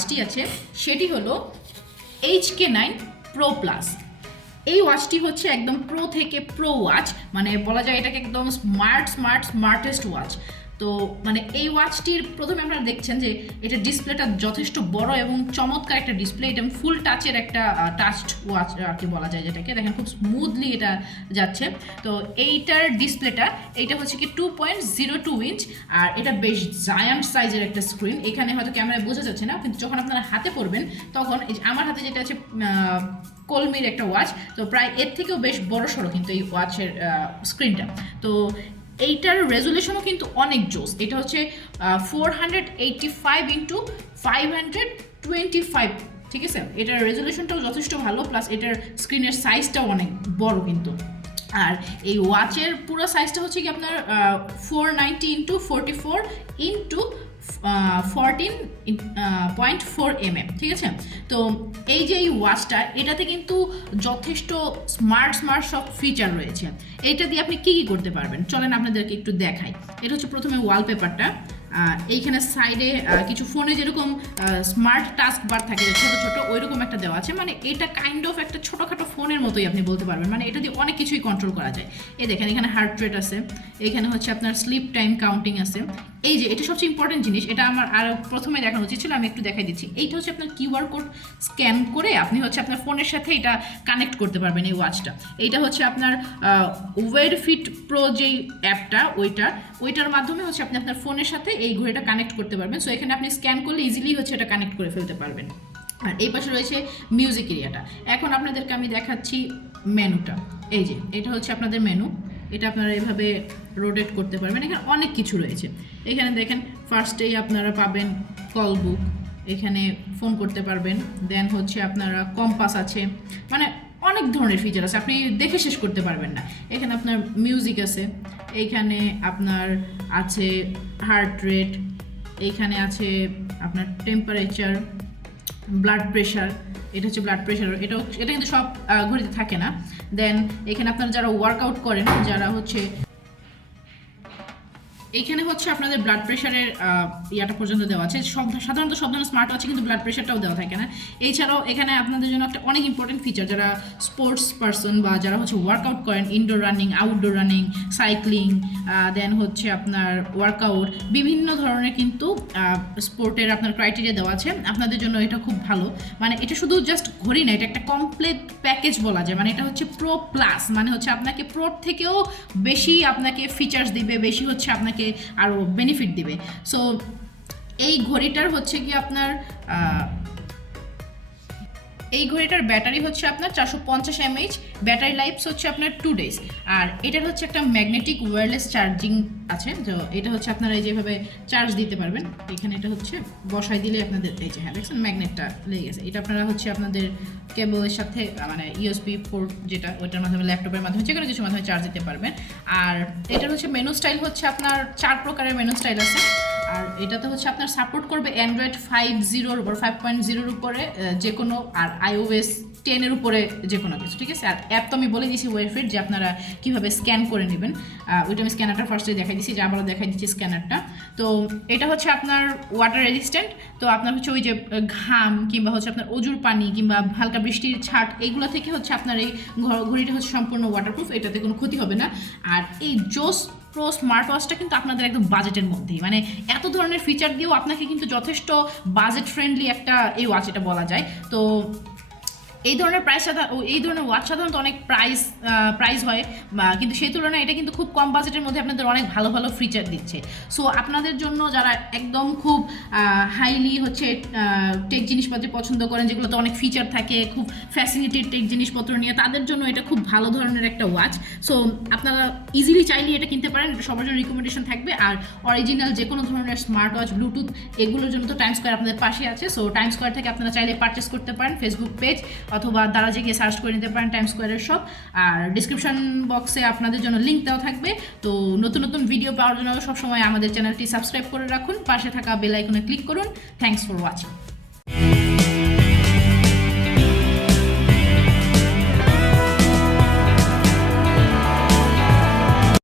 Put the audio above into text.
ওয়াচটি আছে সেটি হলো Hk9 Pro Plus। এই ওয়াচটি হচ্ছে একদম প্রো থেকে প্রো ওয়াচ, মানে বলা যায় এটাকে একদম স্মার্টেস্ট ওয়াচ। তো মানে এই ওয়াচটির প্রথমে আপনারা দেখছেন যে এটা ডিসপ্লেটা যথেষ্ট বড় এবং চমৎকার একটা ডিসপ্লে, এটা ফুল টাচের একটা টাচড ওয়াচ আর কি বলা যায়, যেটাকে দেখেন খুব স্মুথলি এটা যাচ্ছে। তো এইটার ডিসপ্লেটা এইটা হচ্ছে কি 2.02 ইঞ্চ, আর এটা বেশ জায়ান্ট সাইজের একটা স্ক্রিন। এখানে হয়তো ক্যামেরায় বোঝা যাচ্ছে না, কিন্তু যখন আপনারা হাতে পড়বেন তখন আমার হাতে যেটা আছে কলমির একটা ওয়াচ, তো প্রায় এর থেকেও বেশ বড় সড়ো কিন্তু এই ওয়াচের স্ক্রিনটা। তো এইটার রেজুলেশনও কিন্তু অনেক জোস। এটা হচ্ছে 485x525, ঠিক আছে? এটার রেজুলেশনটাও যথেষ্ট ভালো, প্লাস এটার স্ক্রিনের সাইজটাও অনেক বড় কিন্তু। আর এই ওয়াচের পুরো সাইজটা হচ্ছে কি আপনার 490x14.4 mm, ঠিক আছে? তো এই যে এই ওয়াচটা, এটাতে কিন্তু যথেষ্ট স্মার্ট সব ফিচার রয়েছে। এইটা দিয়ে আপনি কী করতে পারবেন চলেন আপনাদেরকে একটু দেখাই। এটা হচ্ছে প্রথমে ওয়ালপেপারটা, এইখানে সাইডে কিছু ফোনে যেরকম স্মার্ট টাস্ক বার থাকে ছোটো ছোটো, ওইরকম একটা দেওয়া আছে। মানে এটা কাইন্ড অফ একটা ছোটোখাটো ফোনের মতোই আপনি বলতে পারবেন, মানে এটা দিয়ে অনেক কিছুই কন্ট্রোল করা যায়। এই দেখেন এখানে হার্ট রেট আছে, এখানে হচ্ছে আপনার স্লিপ টাইম কাউন্টিং আছে। এই যে এটা সবচেয়ে ইম্পর্টেন্ট জিনিস, এটা আমার আর প্রথমে দেখানো উচিত ছিল, আমি একটু দেখাই দিচ্ছি। এইটা হচ্ছে আপনার কিউআর কোড স্ক্যান করে আপনি হচ্ছে আপনার ফোনের সাথে এটা কানেক্ট করতে পারবেন এই ওয়াচটা। এইটা হচ্ছে আপনার ওয়েড ফিট প্রো যেই অ্যাপটা, ওইটার মাধ্যমে হচ্ছে আপনি আপনার ফোনের সাথে এই ঘড়িটা কানেক্ট করতে পারবেন। সো এখানে আপনি স্ক্যান করলে ইজিলি হচ্ছে এটা কানেক্ট করে ফেলতে পারবেন। আর এই পাশে রয়েছে মিউজিক এরিয়াটা। এখন আপনাদেরকে আমি দেখাচ্ছি মেনুটা। এই যে এটা হচ্ছে আপনাদের মেনু, এটা আপনারা এভাবে রোটেট করতে পারবেন। এখানে অনেক কিছু রয়েছে। এখানে দেখেন ফার্স্টেই আপনারা পাবেন কল বুক, এখানে ফোন করতে পারবেন। দেন হচ্ছে আপনারা কম্পাস আছে, মানে অনেক ধরনের ফিচার আছে, আপনি দেখে শেষ করতে পারবেন না। এখানে আপনার মিউজিক আছে, এইখানে আপনার আছে হার্ট রেট, এইখানে আছে আপনার টেম্পারেচার, ব্লাড প্রেশার। এটা হচ্ছে ব্লাড প্রেশার, এটা কিন্তু সব ঘড়িতে থাকে না। দেন এখানে আপনারা যারা ওয়ার্কআউট করেন, যারা হচ্ছে এইখানে হচ্ছে আপনাদের ব্লাড প্রেশারের ইয়াটা পর্যন্ত দেওয়া আছে। সাধারণত সব ধরনের স্মার্ট ওয়াচে কিন্তু ব্লাড প্রেশারটাও দেওয়া থাকে না। এছাড়াও এখানে আপনাদের জন্য একটা অনেক ইম্পর্টেন্ট ফিচার, যারা স্পোর্টস পারসন বা যারা হচ্ছে ওয়ার্কআউট করেন, indoor running, outdoor running, cycling, then হচ্ছে আপনার ওয়ার্কআউট, বিভিন্ন ধরনের কিন্তু স্পোর্টের আপনার ক্রাইটেরিয়া দেওয়া আছে। আপনাদের জন্য এটা খুব ভালো, মানে এটা শুধু জাস্ট ঘড়ি না, এটা একটা কমপ্লিট প্যাকেজ বলা যায়। মানে এটা হচ্ছে প্রো প্লাস, মানে হচ্ছে আপনাকে প্রোর থেকেও বেশি আপনাকে ফিচার্স দিবে, বেশি হচ্ছে আপনাকে আরও বেনিফিট দিবে। সো এই ঘড়িটার হচ্ছে কি আপনার এই ঘড়িটার ব্যাটারি হচ্ছে আপনার 450 mAh, ব্যাটারি লাইফ হচ্ছে আপনার 2 days। আর এটার হচ্ছে একটা ম্যাগনেটিক ওয়্যারলেস চার্জিং আছে, তো এটা হচ্ছে আপনারা এই যেভাবে চার্জ দিতে পারবেন। এখানে এটা হচ্ছে বসাই দিলে আপনাদের এই যে হ্যাঁ দেখছেন ম্যাগনেটটা লেগে গেছে, এটা আপনারা হচ্ছে আপনাদের কেবলের সাথে মানে ইউএসবি পোর্ট যেটা, ওইটার মাধ্যমে ল্যাপটপের মাধ্যমে যে কোনো কিছুর মাধ্যমে চার্জ দিতে পারবেন। আর এটার হচ্ছে মেনু স্টাইল হচ্ছে আপনার 4 প্রকারের মেনু স্টাইল আছে। আর এটাতে হচ্ছে আপনার সাপোর্ট করবে অ্যান্ড্রয়েড 5.0 উপর 5.0 উপরে যে কোনো, আর iOS 10 উপরে যে কোনো কিছু, ঠিক আছে? আর অ্যাপ তো আমি বলে দিয়েছি ওয়েবফিট, যে আপনারা কীভাবে স্ক্যান করে নেবেন। ওইটা আমি স্ক্যানারটা ফার্স্টে দেখাই দিচ্ছি, যে আবারও দেখাই দিচ্ছি স্ক্যানারটা। তো এটা হচ্ছে আপনার ওয়াটার রেজিস্ট্যান্ট, তো আপনার হচ্ছে ওই যে ঘাম কিংবা হচ্ছে আপনার অজুর পানি কিংবা হালকা বৃষ্টির ছাট, এইগুলো থেকে হচ্ছে আপনার এই ঘড়িটা হচ্ছে সম্পূর্ণ ওয়াটারপ্রুফ, এটাতে কোনো ক্ষতি হবে না। আর এই জোস প্রো স্মার্ট ওয়াচটা কিন্তু আপনাদের একদম বাজেটের মধ্যেই, মানে এত ধরনের ফিচার দিয়েও আপনাকে কিন্তু যথেষ্ট বাজেট ফ্রেন্ডলি একটা এই ওয়াচ এটা বলা যায়। তো এই ধরনের এই ধরনের ওয়াচ সাধারণত অনেক প্রাইস হয়, কিন্তু সেই তুলনায় এটা কিন্তু খুব কম বাজেটের মধ্যে আপনাদের অনেক ভালো ভালো ফিচার দিচ্ছে। সো আপনাদের জন্য যারা একদম খুব হাইলি হচ্ছে টেক জিনিসপত্র পছন্দ করেন, যেগুলোতে অনেক ফিচার থাকে, খুব ফ্যাসিনেটেড টেক জিনিসপত্র নিয়ে, তাদের জন্য এটা খুব ভালো ধরনের একটা ওয়াচ। সো আপনারা ইজিলি চাইলে এটা কিনতে পারেন, এটা সবার জন্য রিকমেন্ডেশন থাকবে। আর অরিজিনাল যে কোনো ধরনের স্মার্ট ওয়াচ, ব্লুটুথ, এগুলোর জন্য তো টাইম স্কোয়ার আপনাদের পাশে আছে। সো টাইম স্কোয়ার থেকে আপনারা চাইলে পারচেস করতে পারেন, ফেসবুক পেজ অথবা দারাজে গিয়ে সার্চ করে নিতে পারেন টাইম স্কোয়ারের শপ। আর ডিসক্রিপশন বক্সে আপনাদের জন্য লিঙ্ক দেওয়া থাকবে। তো নতুন নতুন ভিডিও পাওয়ার জন্য সবসময় আমাদের চ্যানেলটি সাবস্ক্রাইব করে রাখুন, পাশে থাকা বেল আইকনে ক্লিক করুন। Thanks for watching.